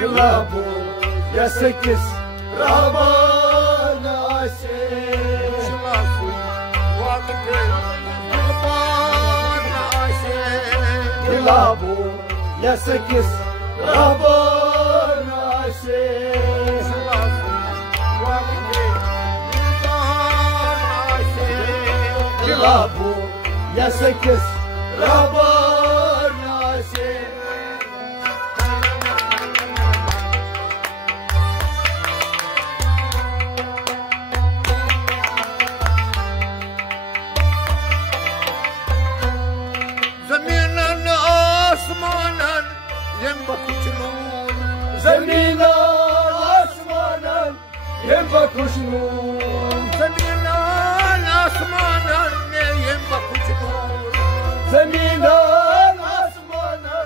قلابو يا سكس رهبان عاشق شلافي وقتي رهبان عاشق قلابو يا سكس رهبان عاشق شلافي وقتي رهبان عاشق قلابو يا سكس رهبان عاشق زمينا آسمانا ينبك جنون زمينا آسمانا ينبك جنون زمينا آسمانا ينبك جنون زمينا آسمانا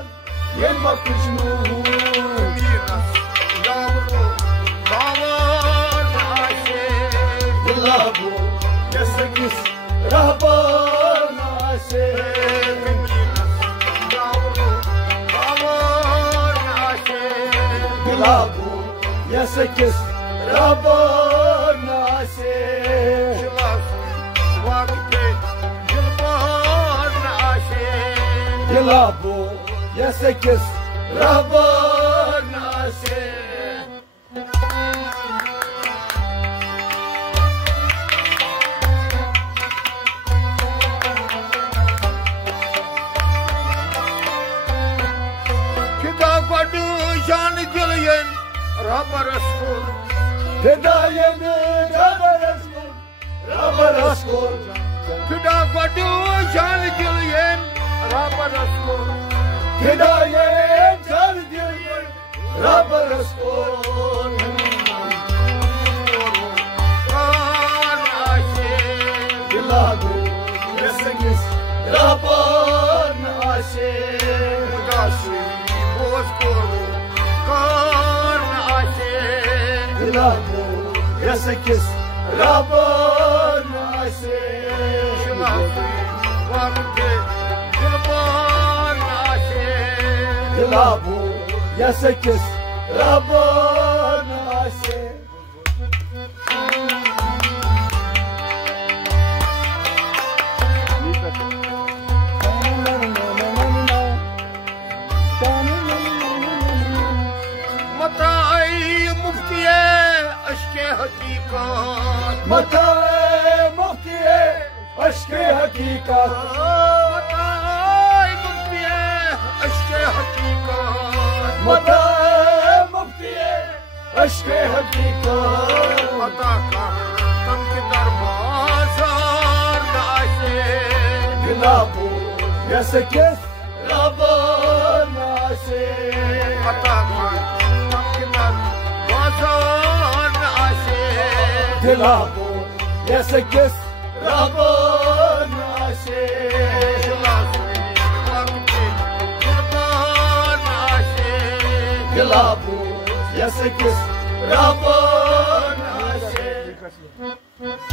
ينبك جنون زمينا يابرو باور عاشق قلابو يا سكس رهبان عاشق قلابو يا سكس رهبان عاشق قلابو يا سكس رهبان عاشق كدا قدو جان جلين رابر اسكول هداية من رب رسول رب رسول كدا قدو جان جلين رابر اسكول هداية جل دل رب رسول قرآن عاشق قلابو يا سكس رهبان عاشق مداشي بوزكور قرآن عاشق قلابو يا سكس رهبان عاشق شلافي وقتي قرآن عاشق قلابو يا سكس رهبان عاشق متاعي مفتية اشكي حقيقات متى مفتي اشكي حقيقة متاعي مفتية اشكي حقيقات متى مفتي اشكي حقيقة متاكا تم کی دربازار عاشق قلابو يا سكس رهبان عاشق متاكا تم کی دربازار عاشق قلابو يا سكس رهبان عاشق قلابو يا سكس رهبان عاشق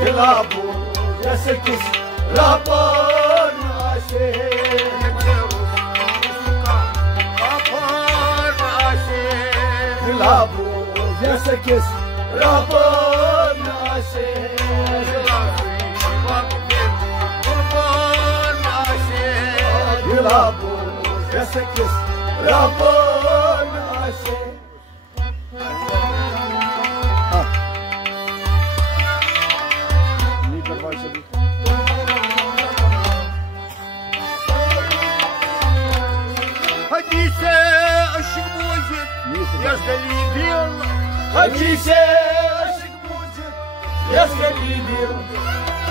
قلابو يا سكس رهبان عاشق قلابو يا سكس رهبان عاشق قلابو يا سكس رهبان عاشق حديثة عشق موجد يزدلي ديل حديثة عشق موجد يزدلي ديل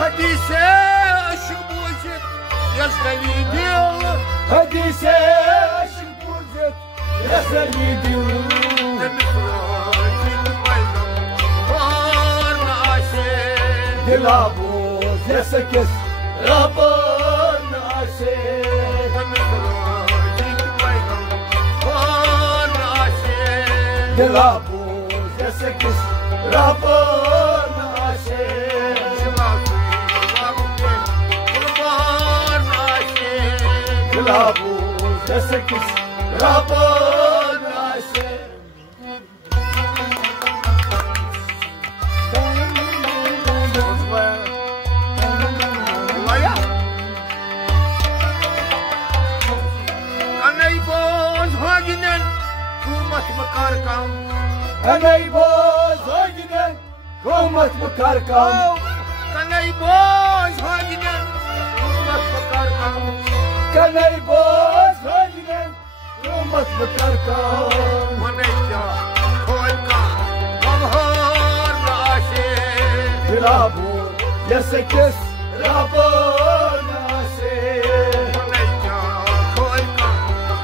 حديثة عشق موجد يزدلي ديل حديث عشق بوزت يا سيدي دلابوز يا سكس رابون عاشق دلابوز يا سكس رابون عاشق دلابوز يا سكس رابون عاشق أنا يبوز هاجنا قومة بكركم أنا يبوز هاجنا قومة بكركم كان يبوز هاجنا قومة بكركم ونجا كولكا قمهار راشد دلابو يا سكس رابو ناسي ونجا كولكا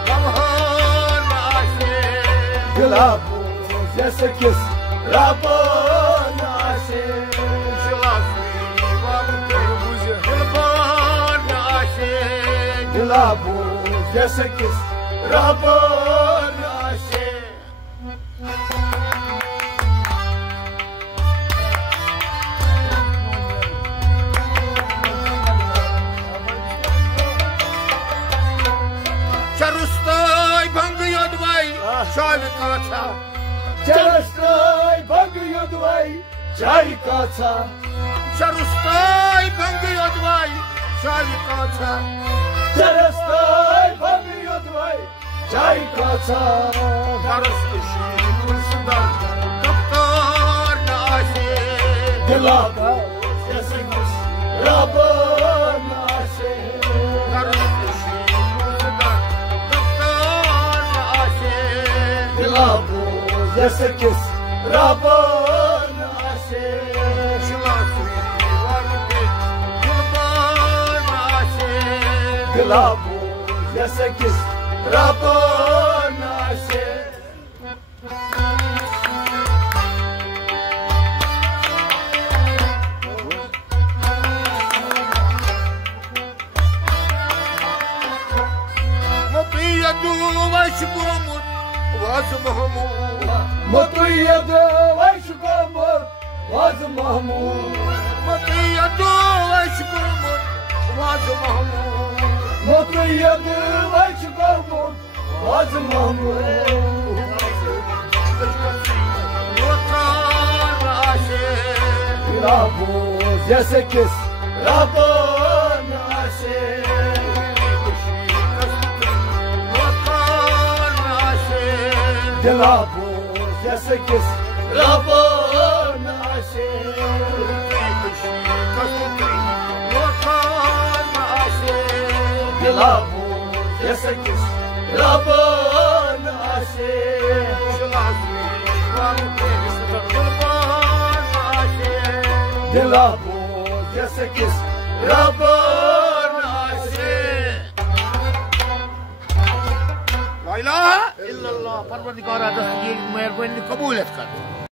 قمهار راشد دلابو يا سكس رابو ناسي دلابو يا سكس رابو ناسي شرستاي بانگı yodvay şavi kaça Çarastay bangı yodvay çay kaça Şarustay bangı yodvay şavi kaça Çarastay bangı yodvay çay kaça Şarustuşi kursundan doktor naşi Dilaba yasıkız Rabbo naşi Şarustuşi kursundan doktor naşi Dilaba yasıkız Rabbo naşi Şılasri vakti doktor naşi Dilaba yasıkız Rabbo naşi وشكومت واز محمود مطيد وشكومت واز محمود مطيد وشكومت واز محمود مطيد وشكومت واز محمود وقال راشد رابوز يا سكس رابون عاشق دلابوز يا سكس رابون عاشق دلابوز يا سكس رابون عاشق دلابوز يا سكس رابون عاشق لا إله إلا الله پروردگار دست مهربانی قبولت کن